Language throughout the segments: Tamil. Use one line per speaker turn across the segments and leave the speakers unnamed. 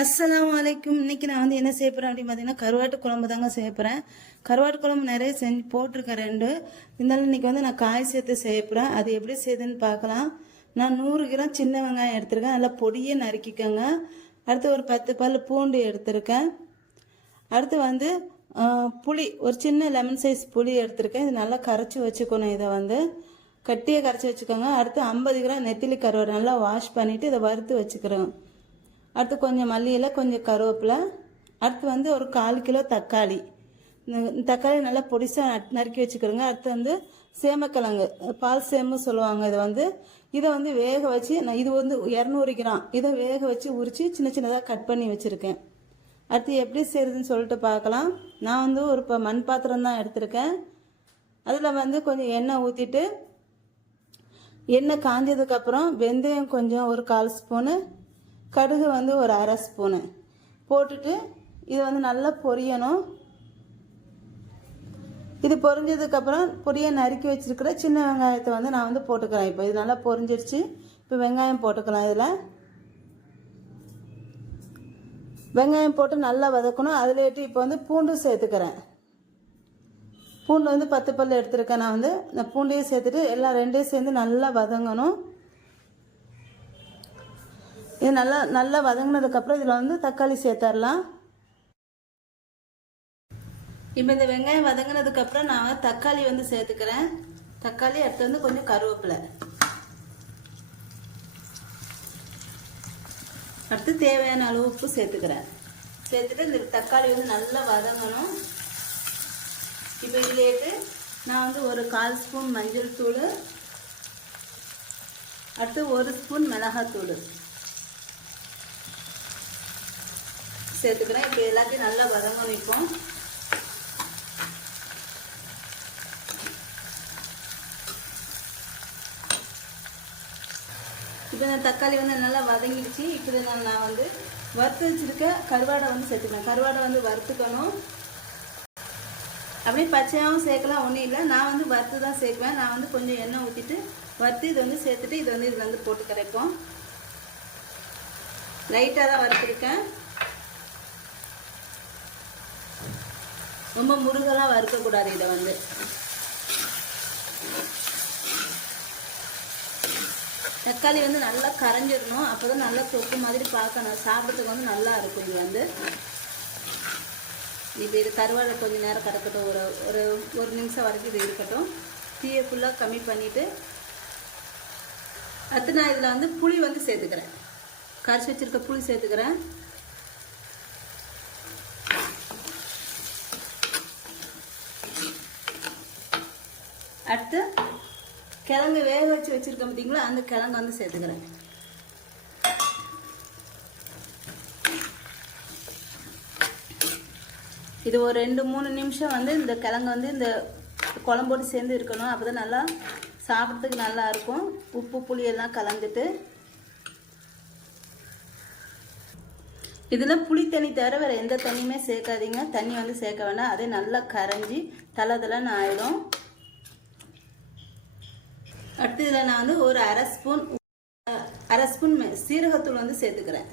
அஸ்லாம் வலைக்கும் இன்னைக்கு நான் வந்து என்ன செய்ய போகிறேன் அப்படின்னு பார்த்தீங்கன்னா கருவாட்டு குழம்பு தாங்க செய்ய போகிறேன் கருவாட்டு குழம்பு நிறைய செஞ்சு போட்டிருக்கேன் ரெண்டு. இருந்தாலும் இன்னைக்கு வந்து நான் காய் சேர்த்து செய்ய போகிறேன் அது எப்படி செய்யுதுன்னு பார்க்கலாம். நான் நூறு கிராம் சின்ன வெங்காயம் எடுத்திருக்கேன். நல்லா பொடியே நறுக்கிக்கோங்க. அடுத்து ஒரு பத்து பல் பூண்டு எடுத்திருக்கேன். அடுத்து வந்து புளி ஒரு சின்ன லெமன் சைஸ் புளி எடுத்திருக்கேன். இது நல்லா கரைச்சி வச்சுக்கணும் இதை வந்து. கட்டியே கரைச்சி வச்சுக்கோங்க. அடுத்து ஐம்பது கிராம் நெத்திலி கருவாடு நல்லா வாஷ் பண்ணிவிட்டு இதை வறுத்து வச்சுக்கிறோம் அடுத்து கொஞ்சம் மல்லியில் கொஞ்சம் கருவேப்பிலை. அடுத்து வந்து ஒரு கால் கிலோ தக்காளி. தக்காளி நல்லா பொடிசாக நறுக்கி வச்சுக்கிறோங்க. அடுத்து வந்து சேமக்கிழங்கு. பால் சேமு சொல்லுவாங்க இதை வந்து. இதை வந்து வேக வச்சு நான் இது வந்து இரநூறு கிராம். இதை வேக வச்சு உரித்து சின்ன சின்னதாக கட் பண்ணி வச்சுருக்கேன். அடுத்து எப்படி செய்கிறதுன்னு சொல்லிட்டு பார்க்கலாம். நான் வந்து ஒரு இப்போ மண் பாத்திரம் தான் எடுத்திருக்கேன். அதில் வந்து கொஞ்சம் எண்ணெய் ஊற்றிட்டு எண்ணெய் காஞ்சதுக்கப்புறம் வெந்தயம் கொஞ்சம் ஒரு கால் ஸ்பூனு கடுகு வந்து ஒரு அரை ஸ்பூனு. போட்டுட்டு இது வந்து நல்லா பொரியணும். இது பொரிஞ்சதுக்கப்புறம் பொரிய நறுக்கி வச்சுருக்கிற சின்ன வெங்காயத்தை வந்து நான் வந்து போட்டுக்கிறேன். இப்போ இது நல்லா பொரிஞ்சிருச்சு. இப்போ வெங்காயம் போட்டுக்கலாம் இதில். வெங்காயம் போட்டு நல்லா வதக்கணும். அதுலேட்டு இப்போ வந்து பூண்டு சேர்த்துக்கிறேன். பூண்டு வந்து பத்து பல் எடுத்துருக்கேன் நான் வந்து. இந்த பூண்டையும் சேர்த்துட்டு எல்லாம் ரெண்டையும் சேர்ந்து நல்லா வதங்கணும். இது நல்லா நல்லா வதங்கினதுக்கப்புறம் இதில் வந்து தக்காளி சேர்த்துடலாம் இப்போ இந்த வெங்காயம் வதங்கினதுக்கப்புறம் நான் வந்து தக்காளி வந்து சேர்த்துக்கிறேன். தக்காளி அடுத்து வந்து கொஞ்சம் கருவேப்பிலை. அடுத்து தேவையான அளவு உப்பு சேர்த்துக்கிறேன். சேர்த்துட்டு இந்த தக்காளி வந்து நல்லா வதங்கணும். இப்போ இதுலேட்டு நான் வந்து ஒரு கால் ஸ்பூன் மஞ்சள் தூள் அடுத்து ஒரு ஸ்பூன் மிளகாத்தூள். சேர்த்துக்கிறேன். இப்போ எல்லாத்தையும் நல்லா வதங்க வைப்போம். இப்போ இந்த தக்காளி வந்து நல்லா வதங்கிடுச்சு. இப்போ நான் நான் வந்து வறுத்து வச்சுருக்க கருவாடை வந்து சேர்த்துக்கிறேன். கருவாடை வந்து வறுத்துக்கணும். அப்படியே பச்சையாகவும் சேர்க்கலாம் ஒன்றும் இல்லை. நான் வந்து வறுத்து தான் சேர்க்குவேன். நான் வந்து கொஞ்சம் எண்ணெய் ஊற்றிட்டு வறுத்து இதை வந்து சேர்த்துட்டு இது வந்து இதில் வந்து போட்டு கரைப்போம். லைட்டாக தான் வறுத்துருக்கேன். ரொம்ப முருகெல்லாம் வறுக்கக்கூடாது இதை வந்து. தக்காளி வந்து நல்லா கரைஞ்சிடணும். அப்போ தான் நல்லா தொக்கு மாதிரி பார்க்கணும். சாப்பிட்றதுக்கு வந்து நல்லா இருக்கும் இது வந்து. இப்போ இது கருவாடை கொஞ்சம் நேரம் கிடக்கட்டும் ஒரு ஒரு ஒரு நிமிஷம் வரைக்கும் இது இருக்கட்டும். தீயை ஃபுல்லாக கம்மி பண்ணிவிட்டு அடுத்து நான் இதில் வந்து புளி வந்து சேர்த்துக்கிறேன். கரைச்சி வச்சிருக்க புளி சேர்த்துக்கிறேன். அடுத்து கிழங்கு வேக வச்சு வச்சுருக்கேன் பார்த்தீங்களா அந்த கிழங்கு வந்து சேர்த்துக்கிறேன். இது ஒரு ரெண்டு மூணு நிமிஷம் வந்து இந்த கிழங்கு வந்து இந்த குழம்போடு சேர்ந்து இருக்கணும். அப்போ தான் நல்லா சாப்பிட்றதுக்கு நல்லா இருக்கும். உப்பு புளி எல்லாம் கலந்துட்டு. இதில் புளி தண்ணி தவிர வேறு எந்த தண்ணியுமே சேர்க்காதீங்க. தண்ணி வந்து சேர்க்க வேண்டாம். அதே நல்லா கரைஞ்சி தலை தலைன்னு ஆயிடும். அடுத்து இதில் நான் வந்து ஒரு அரை ஸ்பூன் அரை ஸ்பூன் சீரகத்தூள் வந்து சேர்த்துக்கிறேன்.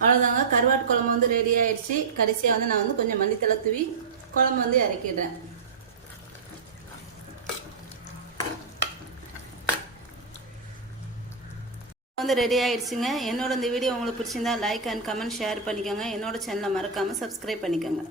அவ்வளோதாங்க கருவாட்டு குழம்பு வந்து ரெடி ஆயிடுச்சு. கடைசியாக வந்து நான் வந்து கொஞ்சம் மல்லித்தலை தூவி குழம்பு வந்து இறக்கிடுறேன். வந்து ரெடி ஆயிடுச்சுங்க. என்னோட இந்த வீடியோ உங்களுக்கு பிடிச்சிருந்தா லைக் அண்ட் கமெண்ட் ஷேர் பண்ணிக்கோங்க. என்னோட சேனலை மறக்காமல் சப்ஸ்கிரைப் பண்ணிக்கோங்க.